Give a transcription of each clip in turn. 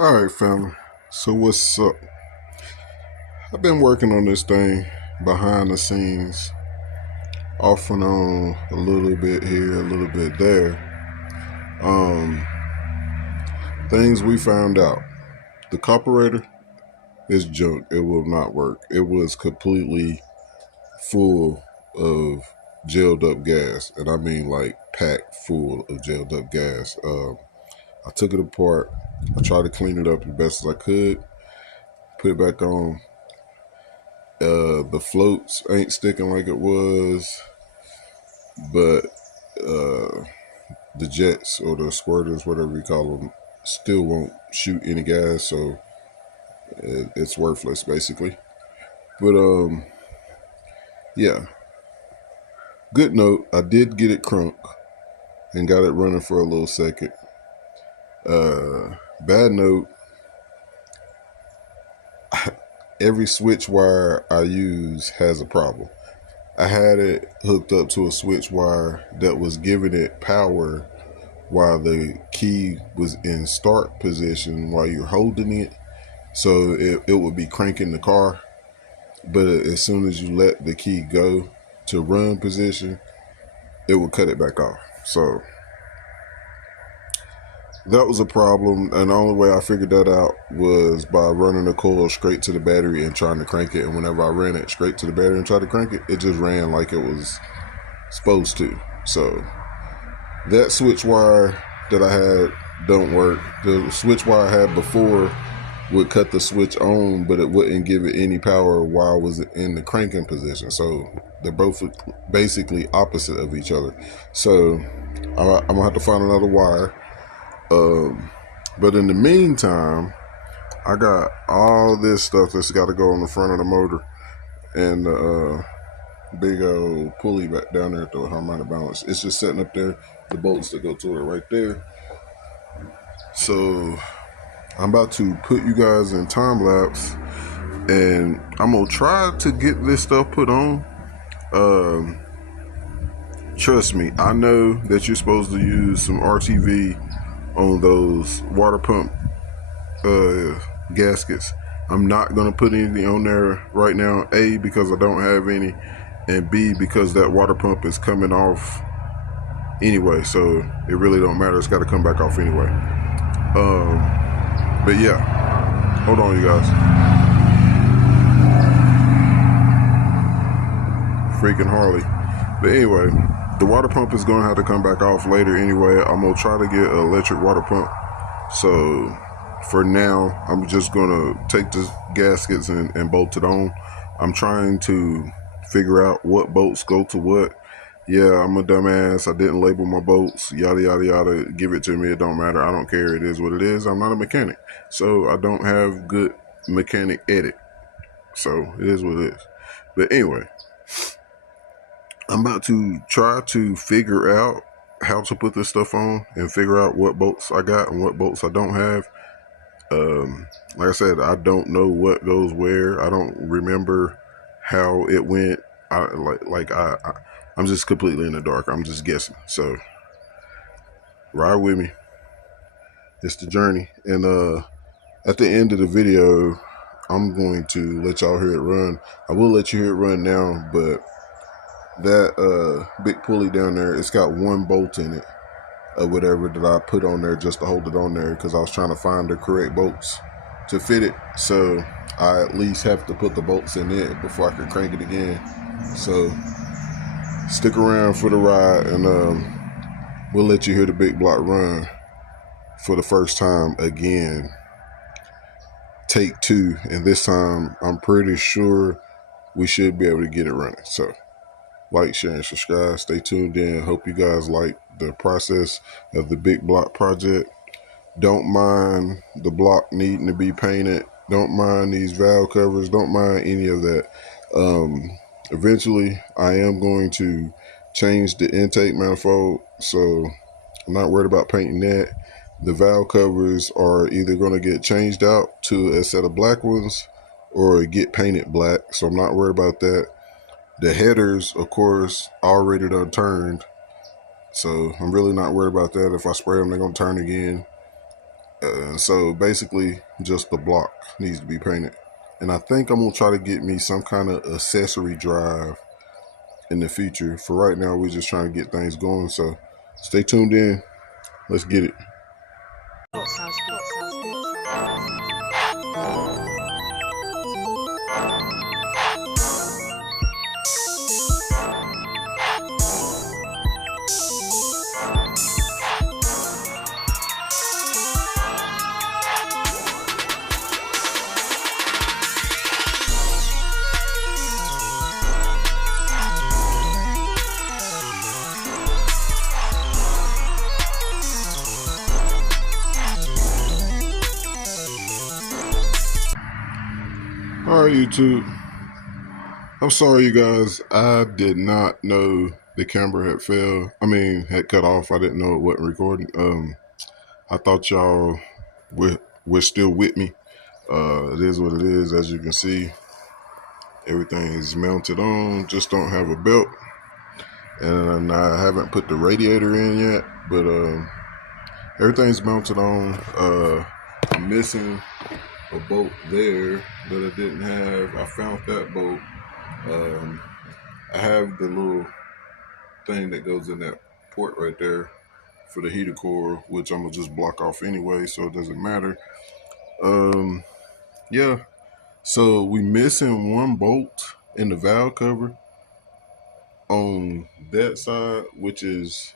All right, family. So what's up? I've been working on this thing behind the scenes, off and on, a little bit here, a little bit there. Um, Things we found out. The carburetor is junk. It will not work. It was completely full of gelled up gas, and I mean like packed full of gelled up gas. I took it apart. I tried to clean it up the best as I could. Put it back on. The floats ain't sticking like it was, but the jets or the squirters, whatever you call them, still won't shoot any gas, so it's worthless basically. But yeah. Good note, I did get it crunk and got it running for a little second. Bad note, every switch wire I use has a problem. I had it hooked up to a switch wire that was giving it power while the key was in start position while you're holding it. So it would be cranking the car. But as soon as you let the key go to run position, it would cut it back off. So that was a problem. And the only way I figured that out was by running the coil straight to the battery and trying to crank it. And whenever I ran it straight to the battery and tried to crank it, it just ran like it was supposed to. So that switch wire that I had don't work. The switch wire I had before would cut the switch on, but it wouldn't give it any power while it was in the cranking position. So they're both basically opposite of each other. So I'm gonna have to find another wire. But in the meantime, I got all this stuff that's got to go on the front of the motor, and big old pulley back down there at the harmonic balance. It's just sitting up there. The bolts that go to it right there. So I'm about to put you guys in time lapse, and I'm gonna try to get this stuff put on. Trust me, I know that you're supposed to use some RTV on those water pump gaskets. I'm not gonna put anything on there right now. A, because I don't have any, and B, because that water pump is coming off anyway, so it really don't matter. It's got to come back off anyway. But yeah, hold on, you guys. Freaking Harley. But anyway, the water pump is going to have to come back off later anyway. I'm going to try to get an electric water pump. So for now, I'm just going to take the gaskets and bolt it on. I'm trying to figure out what bolts go to what. Yeah, I'm a dumbass. I didn't label my bolts. Yada, yada, yada. Give it to me. It don't matter. I don't care. It is what it is. I'm not a mechanic. So I don't have good mechanic edit. So it is what it is. But anyway, I'm about to try to figure out how to put this stuff on and figure out what bolts I got and what bolts I don't have. Like I said, I don't know what goes where. I don't remember how it went. I'm just completely in the dark. I'm just guessing. So ride with me. It's the journey. And at the end of the video, I'm going to let y'all hear it run. I will let you hear it run now, but that big pulley down there, it's got one bolt in it or whatever that I put on there just to hold it on there because I was trying to find the correct bolts to fit it. So I at least have to put the bolts in it before I can crank it again. So stick around for the ride, and we'll let you hear the big block run for the first time again. Take two, and this time I'm pretty sure we should be able to get it running. So like, share, and subscribe. Stay tuned in. Hope you guys like the process of the big block project. Don't mind the block needing to be painted. Don't mind these valve covers. Don't mind any of that. Eventually, I am going to change the intake manifold, so I'm not worried about painting that. The valve covers are either going to get changed out to a set of black ones or get painted black, so I'm not worried about that. The headers, of course, already done turned, so I'm really not worried about that. If I spray them, they're going to turn again. So basically, just the block needs to be painted. And I think I'm gonna try to get me some kind of accessory drive in the future. For right now, we're just trying to get things going. So stay tuned in. Let's get it. All right, YouTube. I'm sorry, you guys. I did not know the camera had failed. Had cut off. I didn't know it wasn't recording. I thought y'all were still with me. It is what it is. As you can see, everything is mounted on. Just don't have a belt, and I haven't put the radiator in yet. But everything's mounted on. I'm missing a bolt there that I didn't have. I found that bolt. I have the little thing that goes in that port right there for the heater core, which I'm gonna just block off anyway, so it doesn't matter. Yeah. So we missing one bolt in the valve cover on that side, which is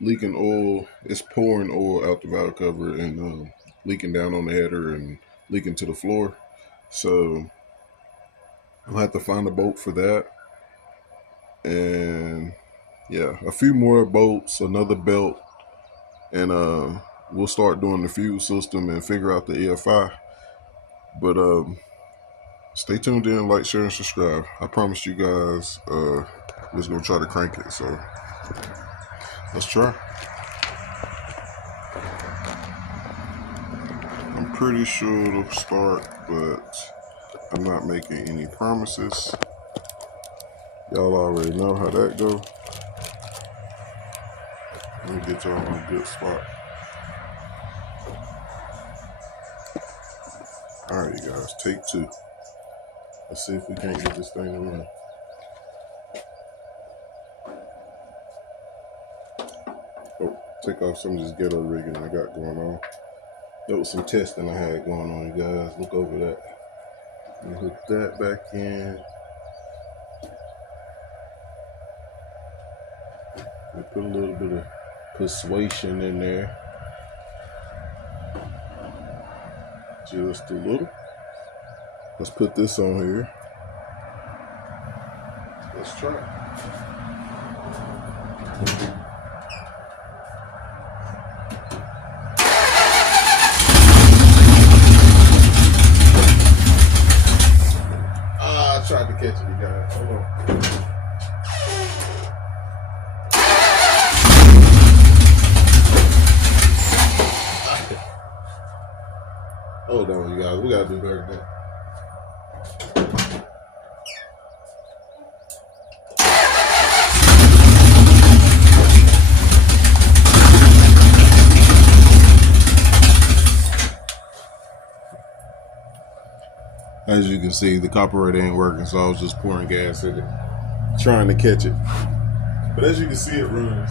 leaking oil. It's pouring oil out the valve cover and leaking down on the header and leaking to the floor. So I'll have to find a bolt for that. And yeah, a few more bolts, another belt, and we'll start doing the fuse system and figure out the EFI. But stay tuned in, like, share, and subscribe. I promised you guys we're gonna try to crank it, so let's try. I'm pretty sure it'll start, but I'm not making any promises. Y'all already know how that go. Let me get y'all in a good spot. Alright, you guys, take two. Let's see if we can't get this thing to run. Oh, take off some of this ghetto rigging I got going on. There was some testing I had going on, you guys. Look over that. Let me hook that back in. We put a little bit of persuasion in there. Just a little. Let's put this on here. Let's try it. I tried to catch it, you guys. Hold on. Hold on, you guys. We gotta do better than that. As you can see, the carburetor ain't working, so I was just pouring gas in it, trying to catch it. But as you can see, it runs.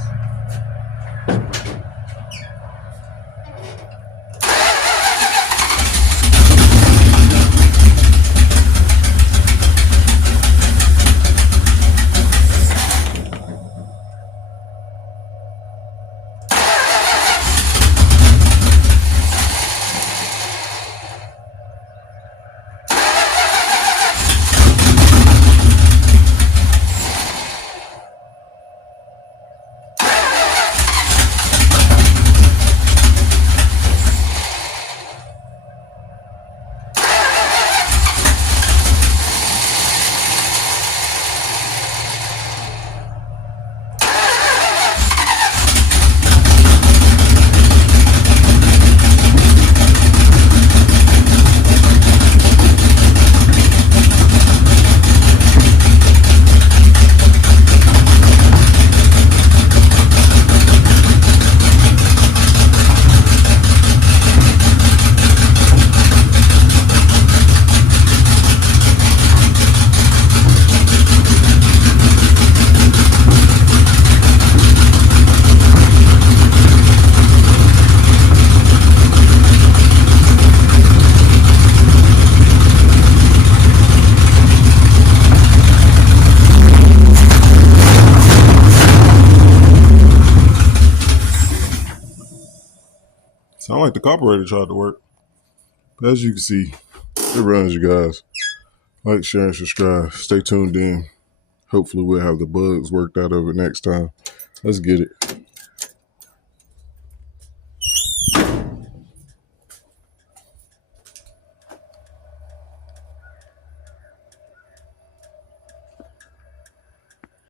like the carburetor tried to work. As you can see, it runs, you guys. Like, share, and subscribe. Stay tuned in. Hopefully we'll have the bugs worked out of it next time. Let's get it.